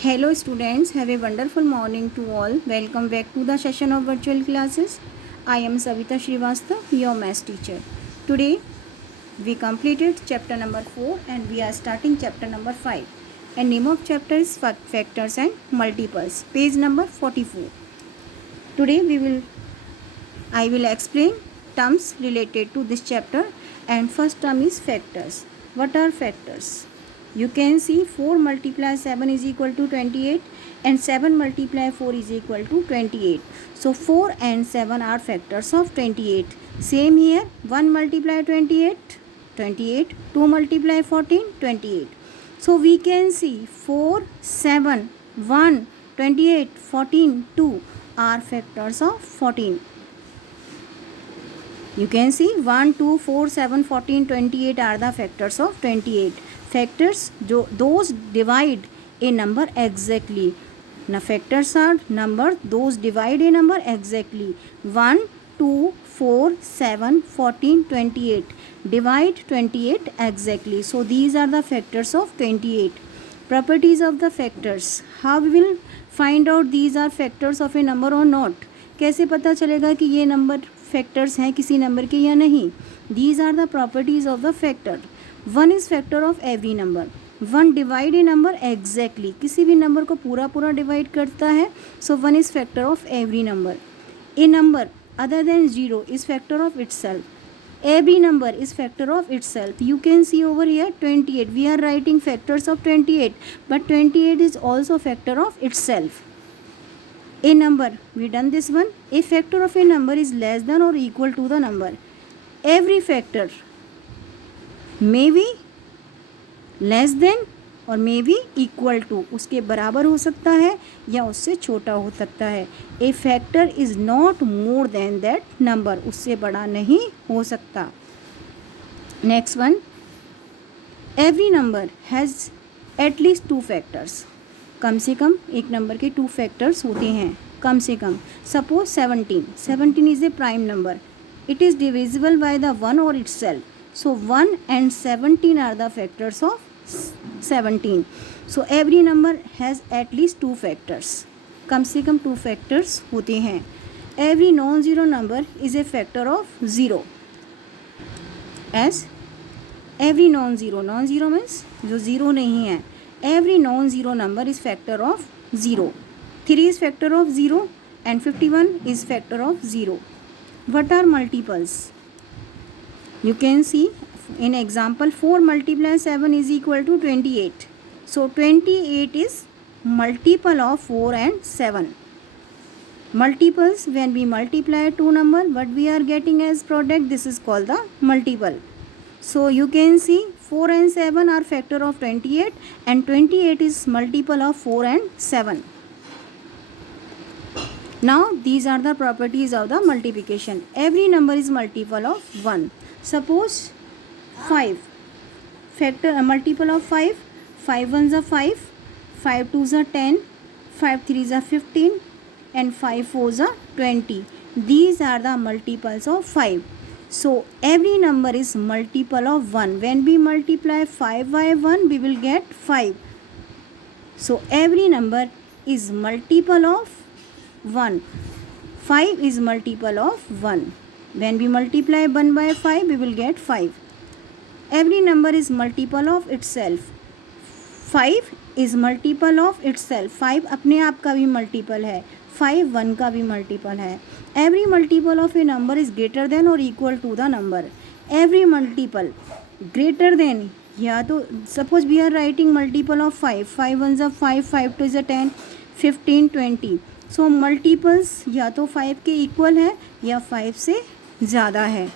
Hello students, have a wonderful morning to all. Welcome back to the session of virtual classes. I am Savita Srivastav, your maths teacher. Today we completed chapter number 4 and we are starting chapter number 5. And name of chapter is factors and multiples. Page number 44. Today I will explain terms related to this chapter, and first term is factors. What are factors? You can see 4 multiply 7 is equal to 28 and 7 multiply 4 is equal to 28. So 4 and 7 are factors of 28. Same here, 1 multiply 28, 28, 2 multiply 14, 28. So we can see 4, 7, 1, 28, 14, 2 are factors of 14. You can see 1, 2, 4, 7, 14, 28 are the factors of 28. Factors, those divide a number exactly. Now factors are number those divide a number exactly. 1, 2, 4, 7, 14, 28. Divide 28 exactly. So these are the factors of 28. Properties of the factors. How we will find out these are factors of a number or not? कैसे पता चलेगा कि ये number factors हैं किसी number के या नहीं? These are the properties of the factor. 1 is factor of every number. 1 divide a number exactly. किसी भी नंबर को पूरा डिवाइड करता है. So 1 is factor of every number. A number other than 0 is factor of itself. Every number is factor of itself. You can see over here 28. We are writing factors of 28, but 28 is also factor of itself. A number, we done this one. A factor of a number is less than or equal to the number. Every factor may be less than और may be equal to, उसके बराबर हो सकता है या उससे छोटा हो सकता है. A factor is not more than that number, उससे बड़ा नहीं हो सकता. Next one, every number has at least 2 factors. कम से कम एक नंबर के 2 फैक्टर्स होते हैं, कम से कम. Suppose 17 is a prime number. It is divisible by the 1 और itself. So 1 and 17 are the factors of 17. So every number has at least 2 factors. कम से कम 2 factors होते हैं. Every non-zero number is a factor of 0. As every non-zero means जो 0 नहीं है. Every non-zero number is factor of 0. 3 is factor of 0 and 51 is factor of 0. What are multiples? You can see in example 4 multiply 7 is equal to 28. So 28 is multiple of 4 and 7. Multiples, when we multiply two number, what we are getting as product, this is called the multiple. So you can see 4 and 7 are factor of 28 and 28 is multiple of 4 and 7. Now these are the properties of the multiplication. Every number is multiple of 1. Suppose 5, factor multiple of 5. 5 ones are 5, 5 twos are 10, 5 threes are 15 and 5 fours are 20. These are the multiples of 5. So every number is multiple of 1. When we multiply 5 by 1, we will get 5. So every number is multiple of 1. 5 is multiple of 1. When we multiply 1 by 5, we will get 5. Every number is multiple of itself. 5 is multiple of itself. 5 अपने आप का भी multiple है. 5 1 का भी multiple है. Every multiple of a number is greater than or equal to the number. Every multiple greater than, या तो suppose we are writing multiple of 5. 5 ones are 5, 5 twos are 10, 15, 20. So multiples या तो 5 के equal है या 5 से ज़्यादा है.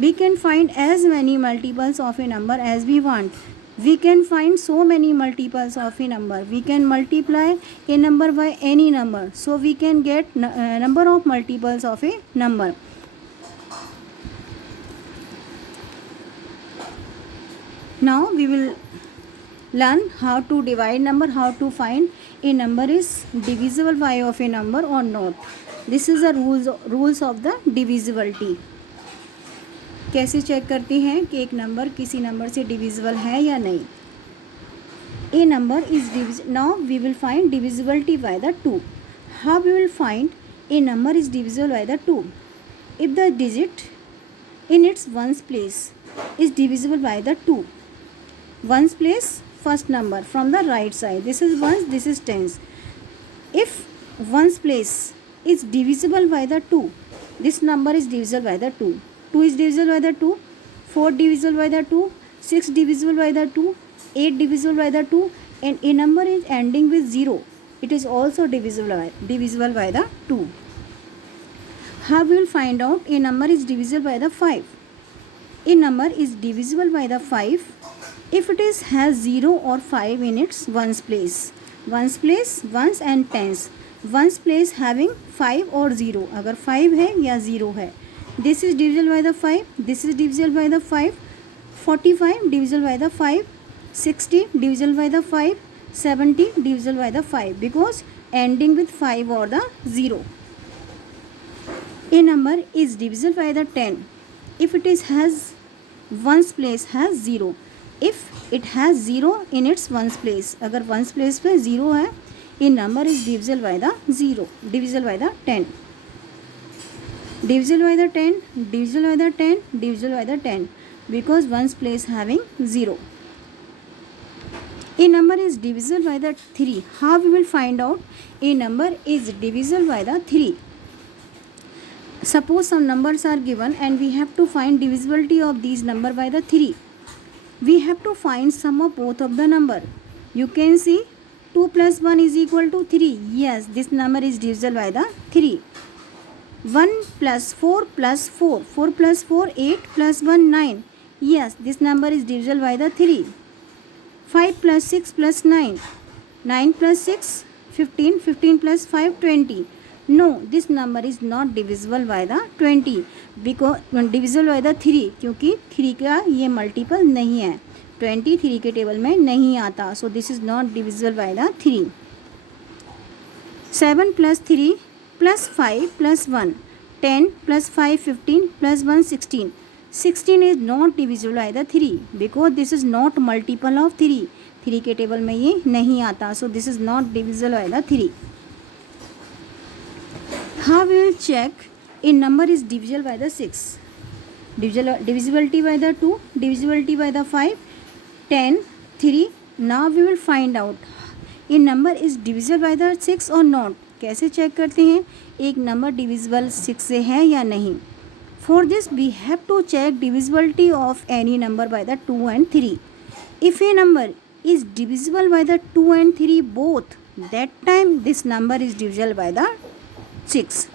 We can find as many multiples of a number as we want. We can find so many multiples of a number. We can multiply a number by any number. So we can get number of multiples of a number. Now we will learn how to divide number, how to find a number is divisible by of a number or not. This is the rules of the divisibility. कैसे check करते हैं कि एक number किसी number से divisible है या नहीं. A number is divisible. Now we will find divisibility by the 2. How we will find a number is divisible by the 2? If the digit in its ones place is divisible by the 2. Ones place, first number from the right side. This is ones, this is tens. If ones place is divisible by the 2, this number is divisible by the 2. 2 is divisible by the 2. 4 divisible by the 2. 6 divisible by the 2. 8 divisible by the 2. And a number is ending with 0. It is also divisible by the 2. How we will find out a number is divisible by the 5? A number is divisible by the 5 if it has 0 or 5 in its ones place. Ones place, ones and tens. Ones place having 5 or 0. अगर 5 है या 0 है. This is divisible by the 5. This is divisible by the 5. 45 divisible by the 5. 60 divisible by the 5. 70 divisible by the 5 because ending with 5 or the 0. A number is divisible by the 10 if it has ones place has 0. If it has 0 in its ones place, अगर ones place पे 0 है, a number is divisible by the 0, divisible by the 10. Divisible by the 10, divisible by the 10, divisible by the 10 because ones place having 0. A number is divisible by the 3. How we will find out a number is divisible by the 3? Suppose some numbers are given and we have to find divisibility of these number by the 3. We have to find sum of both of the number. You can see 2 plus 1 is equal to 3. Yes, this number is divisible by the 3. 1 plus 4 plus 4. 4 plus 4, 8 plus 1, 9. Yes, this number is divisible by the 3. 5 plus 6 plus 9. 9 plus 6, 15. 15 plus 5, 20. No, this number is not divisible by the 20 because divisible by the 3 क्योंकि 3 का ये multiple नहीं है. 23 के table में नहीं आता. So this is not divisible by the 3. 7 plus 3 plus 5 plus 1. 10 plus 5, 15 plus 1, 16. 16 is not divisible by the 3 because this is not multiple of 3. 3 के टेबल में ये नहीं आता. So this is not divisible by the 3. How we will check a number is divisible by the 6? Divisibility by the 2, divisibility by the 5, 10, 3. Now we will find out a number is divisible by the 6 or not. कैसे check करते हैं एक number divisible 6 से है या नहीं? For this we have to check divisibility of any number by the 2 and 3. If a number is divisible by the 2 and 3 both, that time this number is divisible by the 6.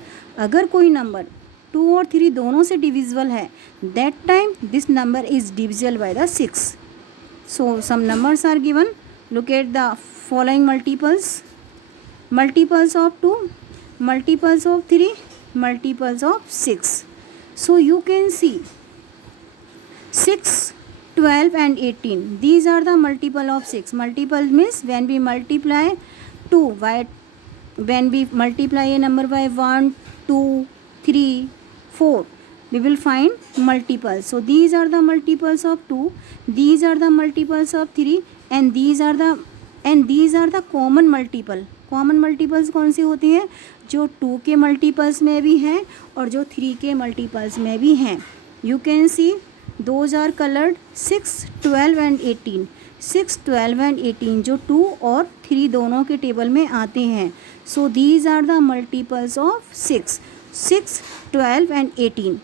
अगर कोई number 2 और 3 दोनों से divisible है, that time this number is divisible by the 6. So some numbers are given. Look at the following multiples. Multiples of 2, multiples of 3, multiples of 6. So you can see 6, 12 and 18. These are the multiple of 6. Multiple means when we multiply 2 by when we multiply a number by 1, 2, 3, 4, we will find multiples. So these are the multiples of 2, these are the multiples of 3 and these are the common multiple. Common multiples कौन सी होती हैं? जो 2 के multiples में भी हैं और जो 3 के मल्टीपल्स में भी हैं. You can see those are coloured 6, 12 and 18. 6, 12 and 18 जो 2 और 3 दोनों के टेबल में आते हैं. So these are the multiples of 6, 6, 12 and 18.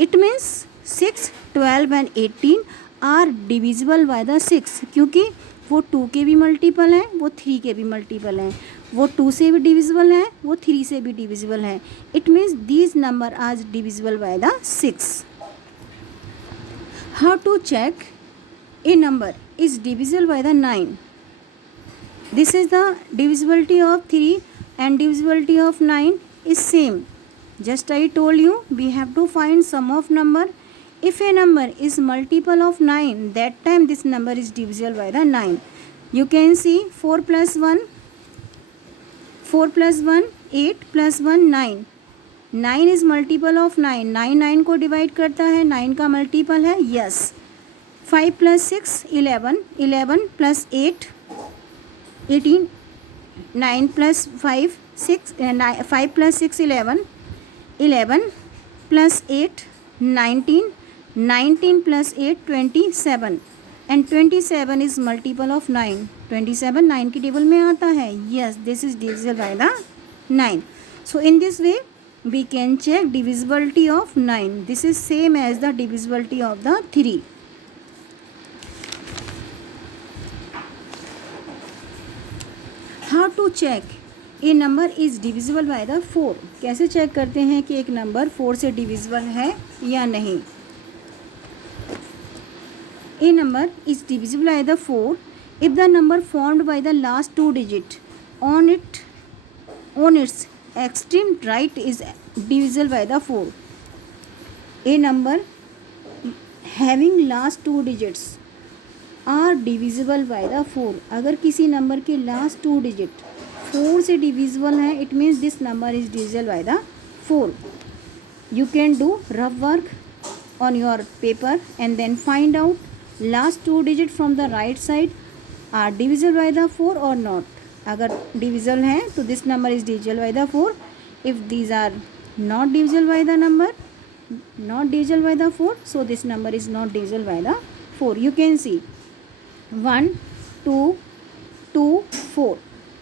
It means 6, 12 and 18 are divisible by the 6 क्योंकि वो 2 के भी मल्टीपल हैं, वो 3 के भी मल्टीपल हैं. वो 2 से भी डिविजिबल है, वो 3 से भी डिविजिबल है. It means these number are divisible by the 6. How to check a number is divisible by the 9? This is the divisibility of 3 and divisibility of 9 is same. Just I told you we have to find sum of number. If a number is multiple of 9, that time this number is divisible by the 9. You can see 4 plus 1, 4 plus 1, 8 plus 1, 9. 9 is multiple of 9. 9 9 को divide करता है, 9 का multiple है. Yes. 5 plus 6, 11. 11 plus 8, 18, 9 plus 5 6, 5 plus 6 11, 11 plus 8 19, 19 plus 8 27, and 27 is multiple of 9. 27 9 की table में आता है. Yes, this is divisible by the 9. So in this way we can check divisibility of 9. This is same as the divisibility of the 3. How to check a number is divisible by the 4? कैसे check करते हैं कि एक number 4 से divisible है या नहीं. A number is divisible by the 4 if the number formed by the last 2 digit on its extreme right is divisible by the 4. A number having last 2 digits are divisible by the 4. अगर किसी number के last 2 digit 4 से divisible है, it means this number is divisible by the 4. You can do rough work on your paper and then find out last 2 digit from the right side are divisible by the 4 or not. अगर divisible है तो this number is divisible by the 4. If these are not divisible by the number, not divisible by the 4, so this number is not divisible by the 4. You can see 1 2 2 4,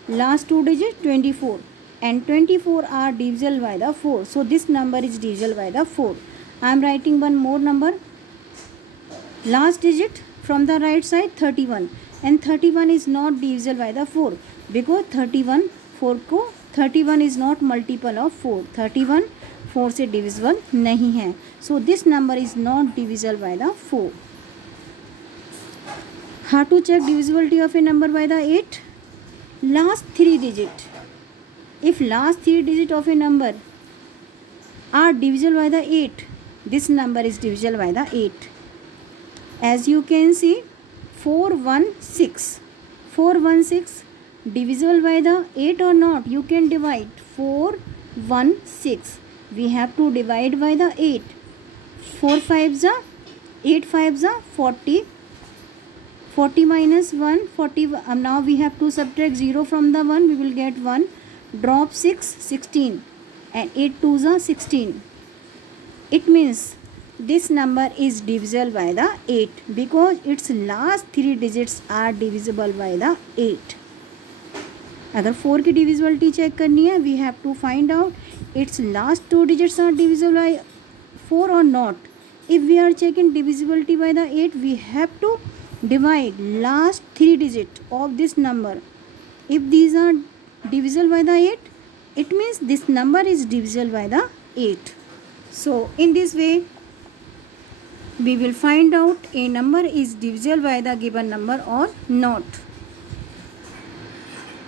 last 2 digit 24, and 24 are divisible by the 4, so this number is divisible by the 4. I am writing one more number. Last digit from the right side 31, and 31 is not divisible by the 4 because 31 4 को 31 is not multiple of 4. 31 4 से divisible नहीं है, so this number is not divisible by the 4. How to check divisibility of a number by the 8? Last 3 digit. If last 3 digit of a number are divisible by the 8, this number is divisible by the 8. As you can see 416, 416 divisible by the 8 or not? You can divide 416. We have to divide by the 8. 4 5s are 8 5s are 40. 40 minus 1 40. Now we have to subtract 0 from the 1. We will get 1. Drop 6 16, and 8 2s are 16. It means this number is divisible by the 8 because its last 3 digits are divisible by the 8. अगर 4 की divisibility check करनी है, we have to find out its last 2 digits are divisible by 4 or not. If we are checking divisibility by the 8, we have to divide last 3 digit of this number. If these are divisible by the 8, it means this number is divisible by the 8. So in this way we will find out a number is divisible by the given number or not.